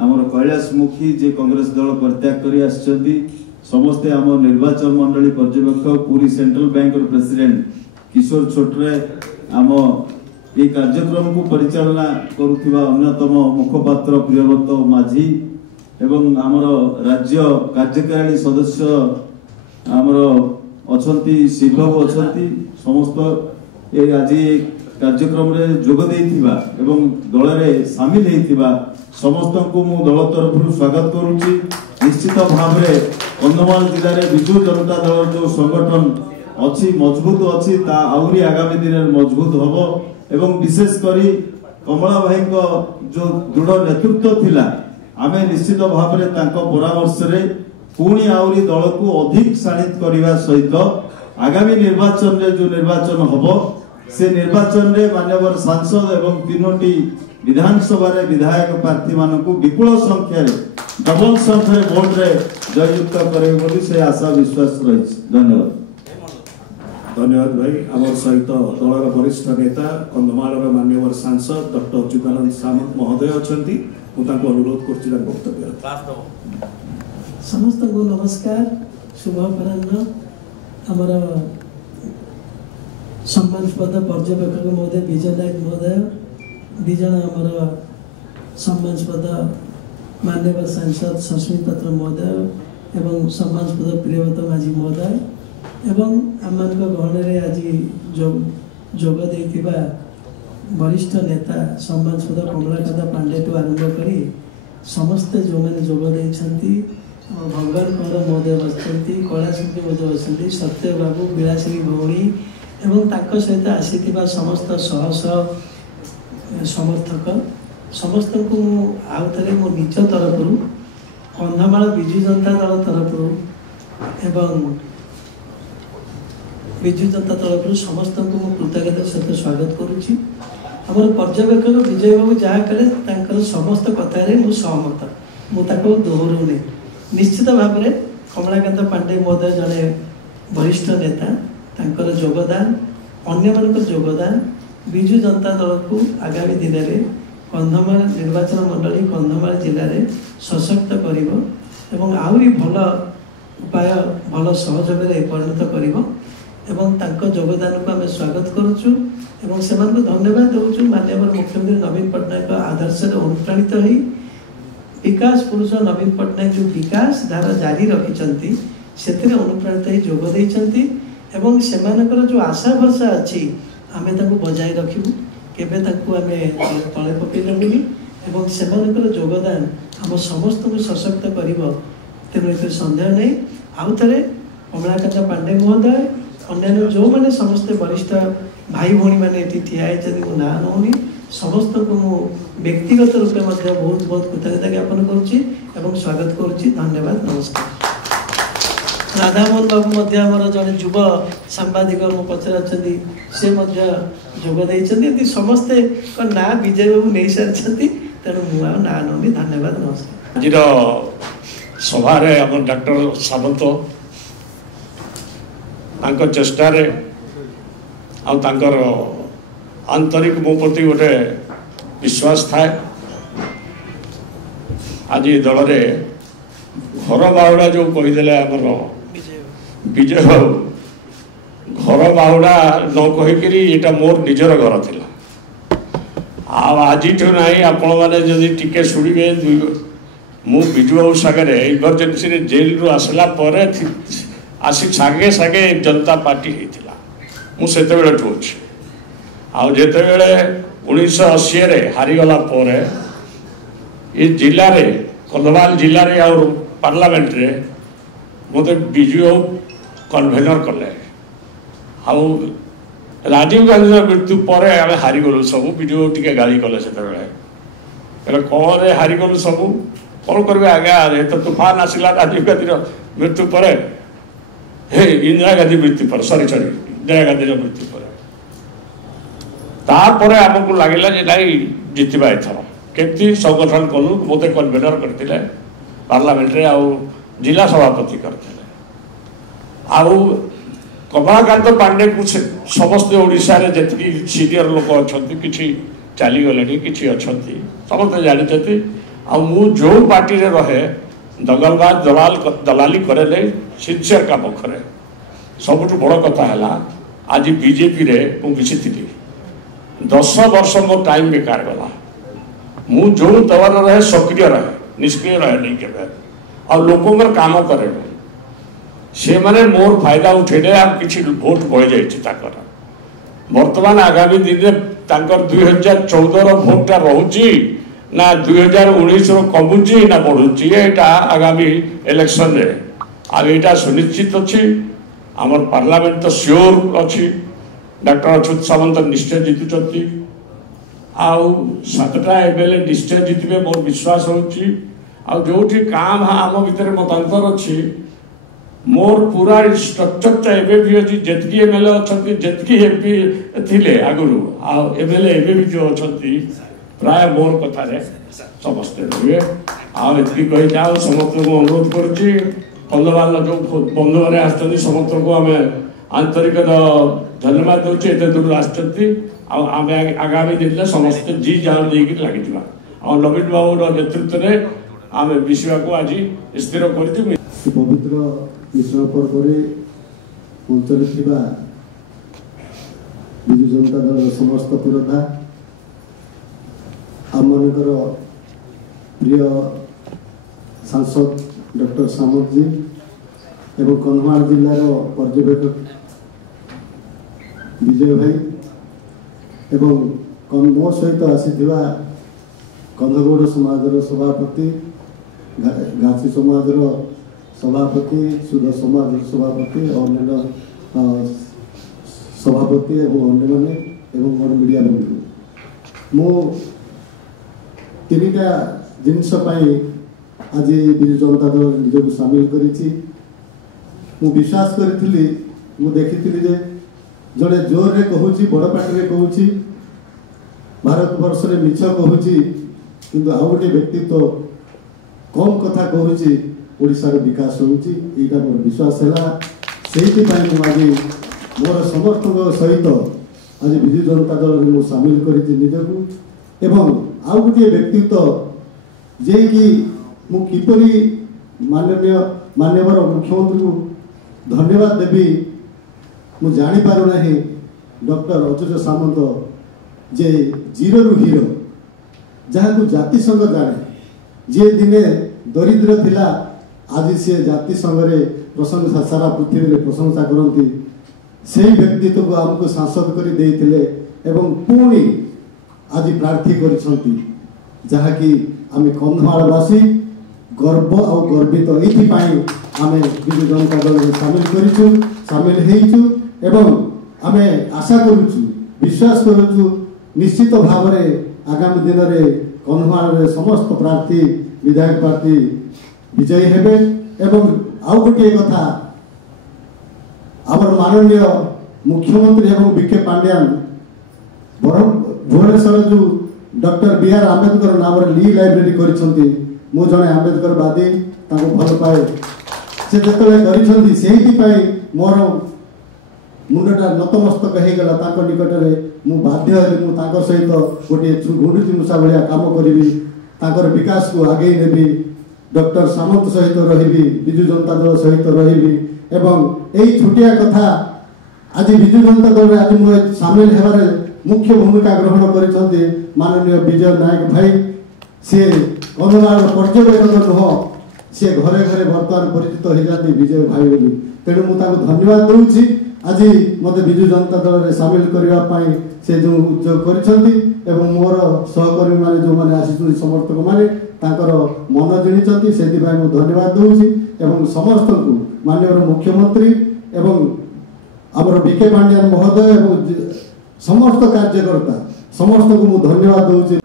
आमर कैलाशमुखी जे कांग्रेस दल परित्याग करी आछंती समस्ते आम निर्वाचन मंडली पर्यवेक्षक पूरी सेंट्रल बैंक प्रेसिडेंट किशोर छोटरे आम ये कार्यक्रम को परिचालना करुवा अन्यतम मुखपात्र प्रियव्रत माझी एवं आमर राज्य कार्यकारी सदस्य आमर अछंती शिवबाबू अछंती समस्त ये आज कार्यक्रम रे जोग देइथिबा एवं दल रे शामिल हेइथिबा समस्त को मु दल तरफ स्वागत करूची। निश्चित भाव रे कंधमाल जिले में विजु जनता दल जो संगठन अच्छी मजबूत अच्छी आउरी आगामी दिन में मजबूत हबो एवं विशेष करी कमला भाई को जो दृढ़ नेतृत्व थिला आमे निश्चित भाव रे तांको परामर्श रे पुणी आउरी दल को अधिक शाणित करने सहित आगामी निर्वाचन रे जो निर्वाचन हबो से निर्वाचन रे माननीय सांसद एवं तीनोटी विधानसभा रे विधायक प्रार्थी मानकु विपुल संख्या रे डबल संख्या वोट रे जययुक्त करे बोली से आशा विश्वास रही। धन्यवाद। धन्यवाद भाई। आम सहित दलर वरिष्ठ नेता कंधमाल माननीय सांसद डॉक्टर अच्युतानंद सामंत महोदय अच्छा अनुरोध कर वक्तव्य। समस्त को नमस्कार शुभ अपराह्न। आमर सम्मानस्पद पर्यवेक्षक महोदय विजय नायक महोदय दिज आमर सम्मानस्पद माननीय सांसद सस्मित पात्र महोदय एवं सम्मानस्पद प्रियव्रत माझी महोदय एवं आम गहन आज जोग देइथिबा वरिष्ठ नेता सम्मानस्पद कमलाकांत पांडे टू आरंभ कर समस्ते जो मैंने जोग देइछंती भगवान कौर महोदय बसती कैलाशमुखी महोदय बसती सत्य बाबू विलासिनी भौणी एवं ताक सहित आसीथिबा समस्त शह शह समर्थक समस्त को आउ थे मो निज तरफ कंधमाल विजु जनता दल तरफ एवं विजु जनता तरफ समस्त को कृतज्ञता सहित स्वागत करुच्ची। आमर पर्यवेक्षक विजय बाबू जहाँ कले समस्त कथार सहमत मुझे दोहरौनी। निश्चित भाव में कमलाकांत पांडे महोदय जड़े वरिष्ठ नेता तांकर योगदान अन्य योगदान विजु जनता दल को आगामी दिन में कंधमाल निर्वाचन मंडली कंधमाल जिले में सशक्त कर आहरी भल उपाय भल सहयोग में परिणत कर योगदान को आम स्वागत करुचु एवं से धन्यवाद दूँ माननीय मुख्यमंत्री नवीन पट्टनायक आदर्श अनुप्राणित हो विकास पुरुष नवीन पट्टनायक जो विकास धारा जारी रखिंट से अनुप्राणित होती एवं सेमानकर जो आशा भरसा अच्छी आमे ताको बजाय रखिबू केबे ताको आमे तले पकेइबुनी एवं सेमानकर योगदान हम समस्त को सशक्त करिवो तेनो एते संदेह नहीं। आउ थरे कमलाकांत पांडे महोदय अन्य जो मैंने समस्त वरिष्ठ भाई भौणी मैंने ठिया मो ना नौनी समस्त को मु व्यक्तिगत रूप में बहुत बहुत कृतज्ञता ज्ञापन करुच्ची स्वागत करुच्ची। धन्यवाद। नमस्कार। राधामोहन बाबू जड़े युव सांबादिक मो पचर अच्छा से जोगदे समस्ते ना विजय बाबू नहीं सारी तेणु मुझे ना नौनी। धन्यवाद। नमस्कार। आज सभार डॉक्टर सामंत चेष्टार आंतरिक मो प्रति गोटे विश्वास थाए। आज दल में घर बाहुड़ा जो कहीदे आमर विजय बाबू घर बाहुड़ा न कहीकि यहाँ मोर निजर घर था आज ना आपण मैंने जदि टिके शुणे मु विजु बाबू सागर इमरजेन्सी जेल रु आसला आसी सागे सागे जनता पार्टी होता मुझे अच्छी आते 1980 हारीगला ये जिले में कंधमाल जिले में और पार्लियामेंट रे मत विजु कन्वेनर कले राजीव गांधी मृत्यु पर आम हारीगलु सब विजु टी गाड़ी कले से कौन हारीगलु सब कौन करेंगे आगे तो तूफान आसला राजीव गांधी मृत्यु पर इंदिरा गांधी मृत्यु पर सॉरी इंदिरा गांधी मृत्यु पर तापर आमको लगे नहीं जितवा एथर केमती संगठन कलु मत कन्वेनर करते पार्लियामेंट रे आउ जिला सभापति करते कमलाकांत पांडे को समस्त ओडिशा रे जति सीनियर लोक अच्छा कि चलीगले कि अच्छा समस्त जानते मु जो पार्टी रे रहे दगलबाज दलाली करे ले सिंसियर काम करे सबुठ बड़ कथा है आज बीजेपी रे मिशिली 10 वर्ष मो टाइम बेकार गला मु जो दल रहे सक्रिय रहे निष्क्रिय रहे नहीं के और लोकंर काम करे से माने मोर फायदा उठेले आ किछि वोट बढ़ जाइए वर्तमान आगामी दिन में 2014 भोटा रोची ना 2019 कमुची ना बढ़ुची एटा आगामी इलेक्शन रे आ एटा सुनिश्चित अच्छी आमर पार्लियामेंट तो श्योर अच्छी डॉक्टर अच्युत सामंत निश्चय जीतुचंती आउ 7टा एमएलए निश्चय जीतबे मोर विश्वास होची आ जोठी काम आम भीतर मतांतर अच्छी मोर पूरा स्ट्रक्चर भी अच्छी जितकी एमएलए अच्छा जितकी एमपी थिले आगुरु एमएलए एबे भी जो अच्छा प्राय मोर कथा समस्ते रहे आती कही जाओ समस्त को अनुरोध करुच्ची कंधमाल जो बंधु मैंने आसती समस्त को आम आंतरिक धन्यवाद दूचे एत दूर आम आगामी दिन में समस्ते जी जान देकर लगे नवीन बाबू नेतृत्व में आम मिशा को आज स्थिर कर पवित्र मिश्रण पर्व मंचर विजु जनता दल समस्त पुरोधा आम प्रिय सांसद डॉक्टर सामंत जी एवं कंधमाल जिलार पर्यवेक्षक विजय भाई एवं मो सहित आसीथिबा कंधगोड़ समाजर सभापति घासी समाजर सभापति सुध समाज सभापति अन्य सभापति एवं अन्य मैंने एवं मोर मीडिया बंधु मु 3टा जिनस आज विजु जनता दल निजक सामिल करी विश्वास करी देखी जे जड़े जोर रे कहूँ बड़ पार्टी कहूँ भारत वर्ष में मिछ कहूँ किंतु आउ गोटे व्यक्तित्व कम कथा कहूँ ओडिशार विकास होउची एटा मोर विश्वास है आज मोर समस्त सहित आज विजु जनता दल में सामिल करी निजकू एवं आउ गोटे व्यक्तित्व जे कि मु किपरि माननीय मुख्यमंत्री को धन्यवाद देवी मु जानी पारु नहीं डॉक्टर अच्युत सामंत जे जीरो रु हीरो जहाँ को जाति संघ जाने जे दिने दरिद्र थिला आज से जाति संघ रे प्रशंसा सारा पृथ्वी रे प्रशंसा करती से व्यक्तित्व को आमको सांसद कर देइथिले एवं पुणी आज प्रार्थी करिसंती जहाँ कि आम कंधमालवासी गर्व और गर्वित ये आम विजु जनता दल में सामिल होइछु एवं आम आशा करुचु विश्वास करुचु निश्चित भाव में आगामी दिन में कंधमाल समस्त प्रार्थी विधायक प्रार्थी विजयी हेबे एवं आउ गोटे कथा आमर माननीय मुख्यमंत्री एवं बीके पांड्यान भुवनेश्वर जो डॉक्टर बीआर आंबेडकर नाम ली लाइब्रेरी करिसंती मु जने आंबेडकर वादी ताको भल पाए से जतले से मोर मुंडटा नतमस्तक हो गला ताको निकट में मु बाध्य हेली मु ताको सहित गोटे घुंडुची मूषा भाया काम करी ताकर विकास को आगे नेबी डॉक्टर सामंत सहित रही विजु जनता दल सहित रही एवं यही छुटिया कथा आज विजु जनता दल आज मुझे सामिल होबार मुख्य भूमिका ग्रहण कर माननीय विजय नायक भाई सी कंधमाल पर्यवेक्षक नुह सी घरे घरे बर्तमान परिचित हो जाती विजय भाई बोली तेणु मुझे धन्यवाद दूसरी आज मत विजु जनता दल में सामिल करने से जो कर मोर सहकर्मी मैंने जो मैंने आसी समर्थक मैंने मन जिणी से धन्यवाद दूसरी एवं समस्त को माननीय मुख्यमंत्री एवं आमर बीके पांड्यान महोदय एवं समस्त कार्यकर्ता समस्त को धन्यवाद दूसरी